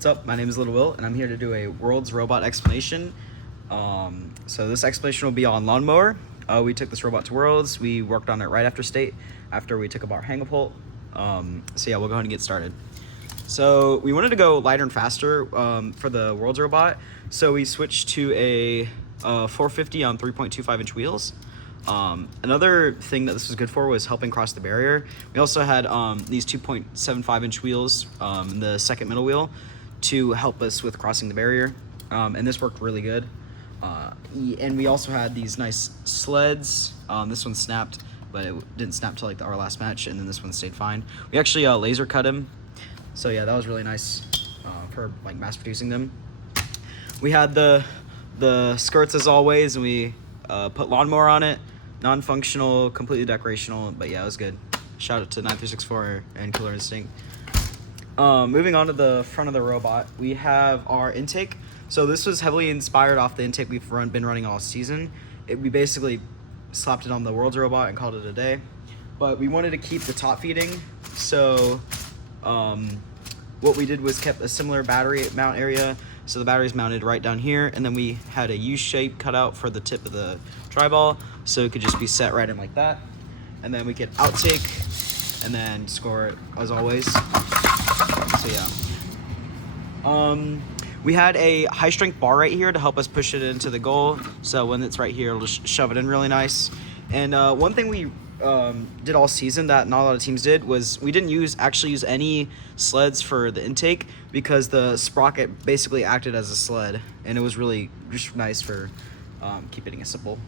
What's up? My name is Little Will, and I'm here to do a world's robot explanation. So this explanation will be on Lawnmower. We took this robot to Worlds. We worked on it right after state, after we took apart hang-a-pole. So yeah, we'll go ahead and get started. So we wanted to go lighter and faster for the Worlds robot. So we switched to a 450 on 3.25-inch wheels. Another thing that this was good for was helping cross the barrier. We also had these 2.75-inch wheels in the second middle wheel to help us with crossing the barrier, and this worked really good. And we also had these nice sleds. This one snapped, but it didn't snap till like our last match, and then this one stayed fine. We actually laser cut him, so yeah, that was really nice for like mass producing them. We had the skirts as always, and we put Lawnmower on it. Non-functional, completely decorational, but yeah, it was good. Shout out to 9364 and Killer Instinct. Moving on to the front of the robot, we have our intake. So this was heavily inspired off the intake we've been running all season. We basically slapped it on the Worlds robot and called it a day. But we wanted to keep the top feeding, so what we did was kept a similar battery mount area. So the battery's mounted right down here, and then we had a U-shape cut out for the tip of the tri-ball, so it could just be set right in like that. And then we could outtake and then score it as always. So yeah. We had a high strength bar right here to help us push it into the goal. So when it's right here, it'll just shove it in really nice. And one thing we did all season that not a lot of teams did was we didn't actually use any sleds for the intake, because the sprocket basically acted as a sled, and it was really just nice for keeping it simple.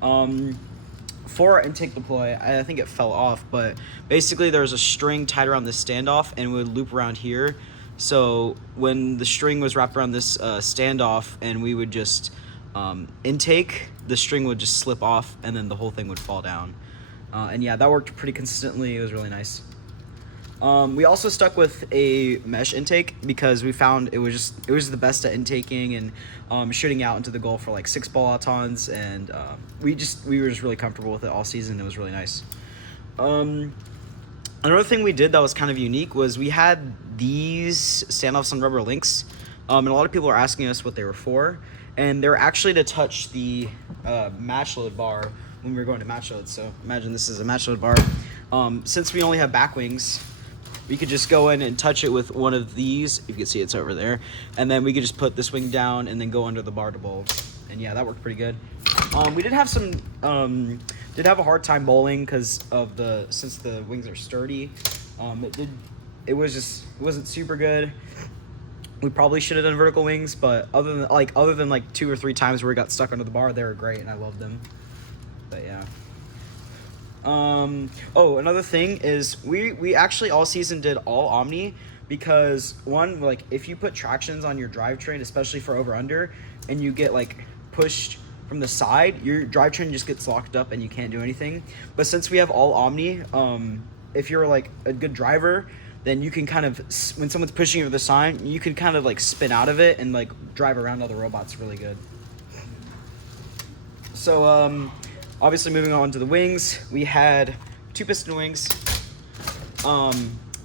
For our intake deploy, I think it fell off, but basically there's a string tied around this standoff and would loop around here. So when the string was wrapped around this standoff and we would just intake, the string would just slip off and then the whole thing would fall down. And yeah, that worked pretty consistently. It was really nice. We also stuck with a mesh intake because we found it was the best at intaking and shooting out into the goal for like 6 ball autons, and we were just really comfortable with it all season. It was really nice. Another thing we did that was kind of unique was we had these standoffs on rubber links, and a lot of people are asking us what they were for, and they're actually to touch the match load bar when we were going to match load. So imagine this is a match load bar. Since we only have back wings, we could just go in and touch it with one of these. You can see it's over there. And then we could just put this wing down and then go under the bar to bowl. And yeah, that worked pretty good. We did have a hard time bowling because of since the wings are sturdy. It wasn't super good. We probably should have done vertical wings, but other than like 2 or 3 times where we got stuck under the bar, they were great and I loved them. But yeah. Oh, another thing is we actually all season did all Omni, because one, like if you put tractions on your drivetrain, especially for over under, and you get like pushed from the side, your drivetrain just gets locked up and you can't do anything. But since we have all Omni, if you're like a good driver, then you can kind of, when someone's pushing you to the side, you can kind of like spin out of it and like drive around other robots really good. So obviously moving on to the wings, we had 2 piston wings.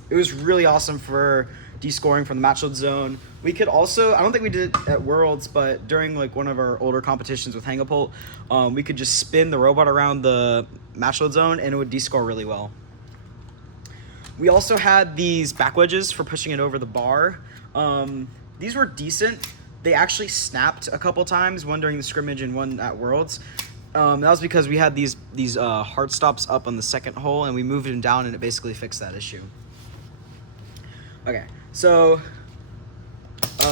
It was really awesome for descoring from the match load zone. We could also, I don't think we did it at Worlds, but during like one of our older competitions with hang-a-pole, we could just spin the robot around the match load zone and it would descore really well. We also had these back wedges for pushing it over the bar. These were decent. They actually snapped a couple times, one during the scrimmage and one at Worlds. That was because we had these hard stops up on the second hole, and we moved them down, and it basically fixed that issue. Okay, so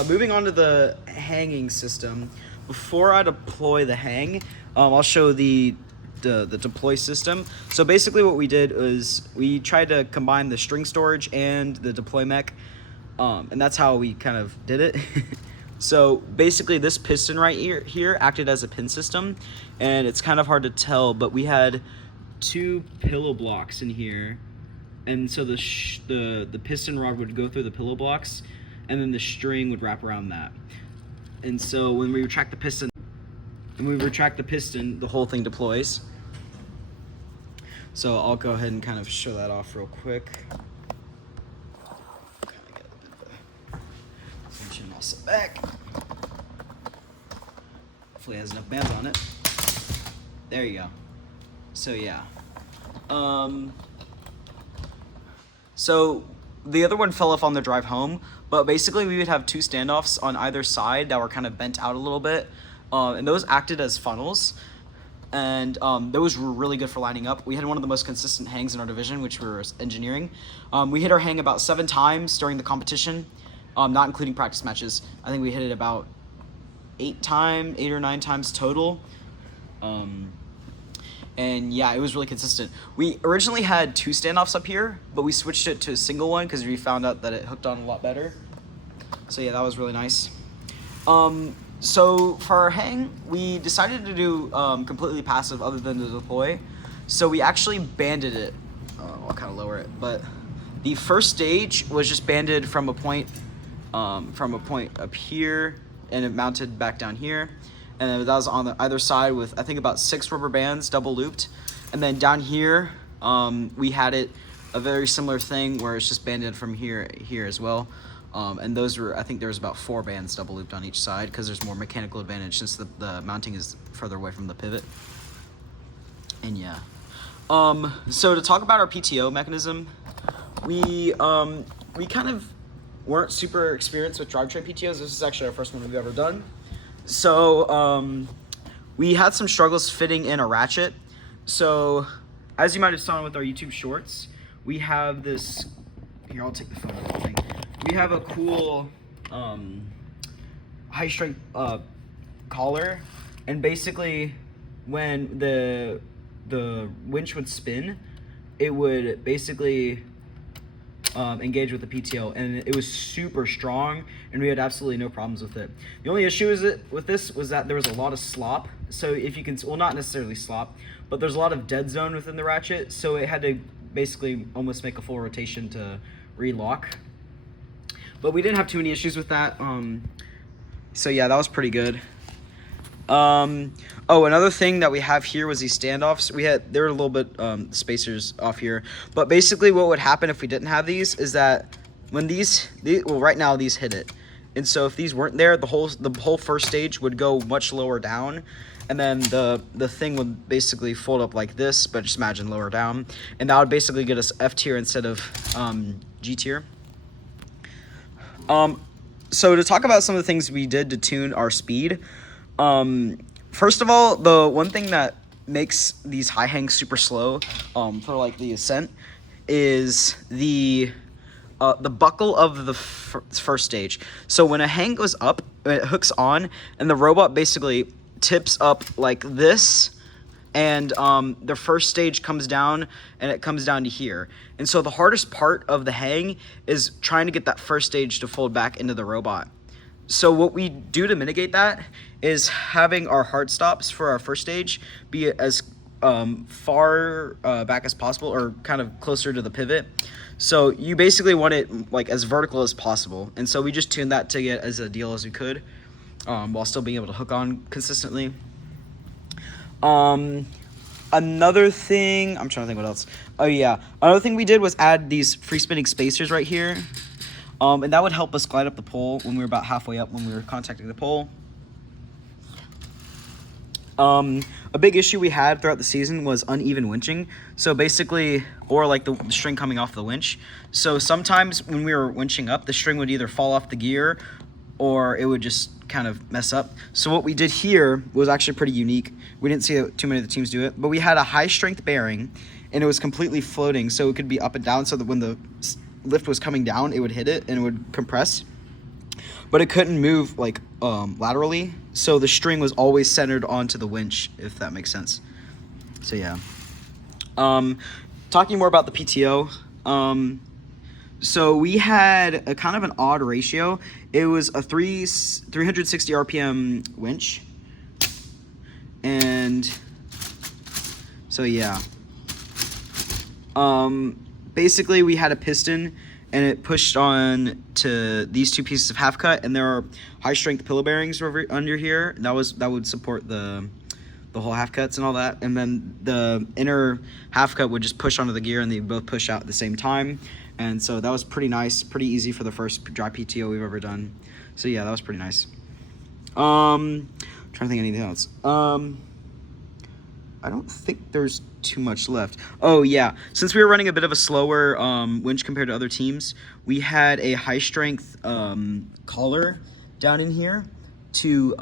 moving on to the hanging system. Before I deploy the hang, I'll show the deploy system. So basically what we did was we tried to combine the string storage and the deploy mech, and that's how we kind of did it. So basically this piston right here acted as a pin system, and it's kind of hard to tell, but we had 2 pillow blocks in here, and so the piston rod would go through the pillow blocks, and then the string would wrap around that. And so when we retract the piston, the whole thing deploys. So I'll go ahead and kind of show that off real quick. I'll sit back. Hopefully it has enough bands on it. There you go. So yeah. So the other one fell off on the drive home, but basically we would have two standoffs on either side that were kind of bent out a little bit, and those acted as funnels, and those were really good for lining up. We had one of the most consistent hangs in our division, which we were engineering. We hit our hang about 7 times during the competition, not including practice matches. I think we hit it about 8 or 9 times total. And yeah, it was really consistent. We originally had 2 standoffs up here, but we switched it to a single one because we found out that it hooked on a lot better. So yeah, that was really nice. So for our hang, we decided to do completely passive other than the deploy. So we actually banded it. I'll kind of lower it, but the first stage was just banded from a point up here, and it mounted back down here. And that was on the either side with, I think, about 6 rubber bands double looped. And then down here, we had it a very similar thing where it's just banded from here as well. And those were, I think there was about 4 bands double looped on each side because there's more mechanical advantage since the mounting is further away from the pivot. And yeah. So to talk about our PTO mechanism, we kind of weren't super experienced with drivetrain PTOs. This is actually our first one we've ever done. So we had some struggles fitting in a ratchet. So as you might have seen with our YouTube shorts, we have this, here, I'll take the photo of the thing. We have a cool high strength collar, and basically when the winch would spin, it would basically engage with the PTO, and it was super strong, and we had absolutely no problems with it. The only issue with this was that there was a lot of slop. So if you can, well, not necessarily slop, but there's a lot of dead zone within the ratchet, so it had to basically almost make a full rotation to relock. But we didn't have too many issues with that. So yeah, that was pretty good. Oh, another thing that we have here was these standoffs. There were a little bit spacers off here, but basically what would happen if we didn't have these is that when well, right now these hit it, and so if these weren't there, the whole first stage would go much lower down, and then the thing would basically fold up like this, but just imagine lower down, and that would basically get us F tier instead of G tier. So to talk about some of the things we did to tune our speed. First of all, the one thing that makes these high hangs super slow for like the ascent is the buckle of the first stage. So when a hang goes up, it hooks on, and the robot basically tips up like this, and the first stage comes down, and it comes down to here. And so the hardest part of the hang is trying to get that first stage to fold back into the robot. So what we do to mitigate that is having our hard stops for our first stage be as far back as possible, or kind of closer to the pivot. So you basically want it like as vertical as possible. And so we just tuned that to get as ideal as we could, while still being able to hook on consistently. Another thing, I'm trying to think what else. Oh yeah, another thing we did was add these free spinning spacers right here. And that would help us glide up the pole when we were about halfway up when we were contacting the pole. A big issue we had throughout the season was uneven winching. So basically, or like the string coming off the winch. So sometimes when we were winching up, the string would either fall off the gear or it would just kind of mess up. So what we did here was actually pretty unique. We didn't see too many of the teams do it, but we had a high strength bearing, and it was completely floating. So it could be up and down, so that when the lift was coming down, it would hit it and it would compress, but it couldn't move like laterally, so the string was always centered onto the winch, if that makes sense. So yeah. Talking more about the PTO, so we had a kind of an odd ratio. It was a 360 RPM winch, and so yeah. Basically, we had a piston, and it pushed on to these 2 pieces of half cut, and there are high strength pillow bearings over under here. That would support the whole half cuts and all that. And then the inner half cut would just push onto the gear, and they both push out at the same time. And so that was pretty nice, pretty easy for the first dry PTO we've ever done. So yeah, that was pretty nice. Trying to think of anything else. I don't think there's too much left. Oh yeah, since we were running a bit of a slower winch compared to other teams, we had a high strength collar down in here to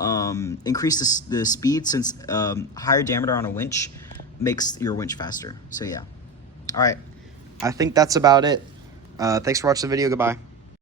increase the speed, since higher diameter on a winch makes your winch faster. So yeah. All right, I think that's about it. Thanks for watching the video. Goodbye.